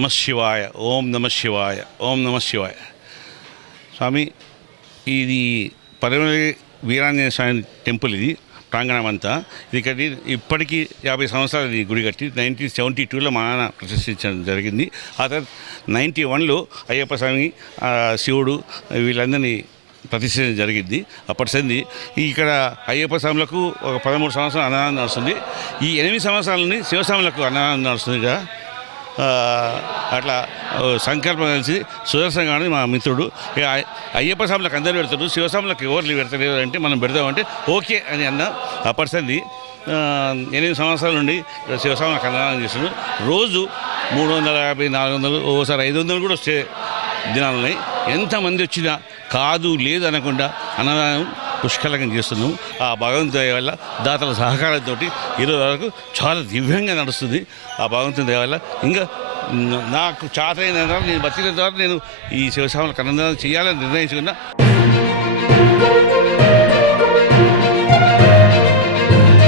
నమ శివాయ, ఓం నమ శివాయ, ఓం నమ శివాయ. స్వామి, ఇది పరమేశ్వరి వీరాంజనేయ స్వామి టెంపుల్. ఇది ప్రాంగణం అంతా ఇది కట్టి ఇప్పటికీ 50 సంవత్సరాలు ఈ గుడి కట్టి 1972లో మా నాన్న ప్రతిష్ఠించడం జరిగింది. ఆ తర్వాత 91లో అయ్యప్ప స్వామి, శివుడు వీళ్ళందరినీ ప్రతిష్ఠించడం జరిగింది. అప్పటి సంది ఇక్కడ అయ్యప్ప స్వాములకు ఒక 13 సంవత్సరాలు అన్నదానం నడుస్తుంది. ఈ 8 సంవత్సరాలని శివస్వాములకు అన్నదానం నడుస్తుందిగా. అట్లా సంకల్పం కలిసి సుదర్శన్ గాని మా మిత్రుడు అయ్యప్ప స్వాములకు అందరూ పెడతాడు, శివస్వాములకు ఎవరు పెడతలేరు అంటే మనం పెడదామంటే ఓకే అని అన్నాం. అప్పటిసంది 8 సంవత్సరాల నుండి శివస్వాములకు అన్నదానం చేస్తున్నాడు. రోజు 350, 400, ఓసారి 500 కూడా వచ్చే దినాలు ఉన్నాయి. ఎంతమంది వచ్చినా కాదు లేదు అనకుండా అన్నదానం పుష్కలంగా చేస్తున్నాము. ఆ భగవంతుని దయ వల్ల దాతల సహకారంతో ఈరోజు వరకు చాలా దివ్యంగా నడుస్తుంది. ఆ భగవంతుని దయ వల్ల ఇంకా నాకు చాతైన నేను బతికిన ద్వారా నేను ఈ శివస్వాములకు అన్నదానం చేయాలని నిర్ణయించుకున్నా.